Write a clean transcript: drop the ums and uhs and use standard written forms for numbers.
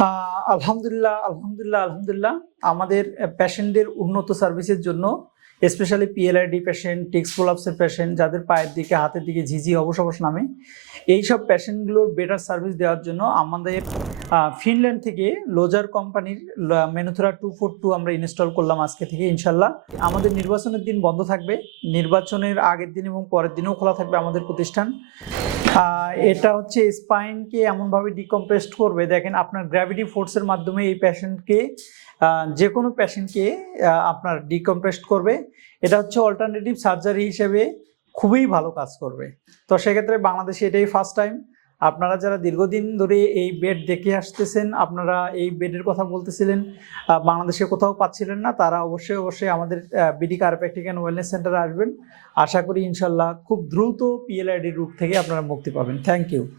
আলহামদুলিল্লাহ, আলহামদুলিল্লাহ, আলহামদুলিল্লাহ। আমাদের পেশেন্টদের উন্নত সার্ভিসের জন্য স্পেশালি পিএলআইডি পেশেন্ট, টিক্স প্রোলাপসের পেশেন্ট, যাদের পায়ের দিকে, হাতের দিকে ঝিঝি অবশ নামে, এইসব পেশেন্টগুলোর বেটার সার্ভিস দেওয়ার জন্য আমাদের ফিনল্যান্ড থেকে লোজার কোম্পানির মেনুথেরা 242 আমরা ইনস্টল করলাম আজকে থেকে ইনশাল্লাহ। আমাদের নির্বাচনের দিন বন্ধ থাকবে, নির্বাচনের আগের দিন এবং পরের দিনেও খোলা থাকবে আমাদের প্রতিষ্ঠান। এটা হচ্ছে স্পাইনকে এমনভাবে ডিকম্প্রেসড করবে, দেখেন আপনার গ্র্যাভিটি ফোর্সের মাধ্যমে এই পেশেন্টকে, যে কোনো পেশেন্টকে আপনার ডিকম্প্রেসড করবে। এটা হচ্ছে অল্টারনেটিভ সার্জারি হিসেবে খুবই ভালো কাজ করবে। তো সেক্ষেত্রে বাংলাদেশে এটাই ফার্স্ট টাইম। আপনারা যারা দীর্ঘদিন ধরে এই বেড দেখে আসতেছেন, আপনারা এই বেডের কথা বলতেছিলেন, বাংলাদেশে কোথাও পাচ্ছিলেন না, তারা অবশ্যই আমাদের বিডি কারপ্যাকটিক অ্যান্ড ওয়েলনেস সেন্টারে আসবেন। আশা করি ইনশাল্লাহ খুব দ্রুত পিএলআইডি রোগ থেকে আপনারা মুক্তি পাবেন। Thank you.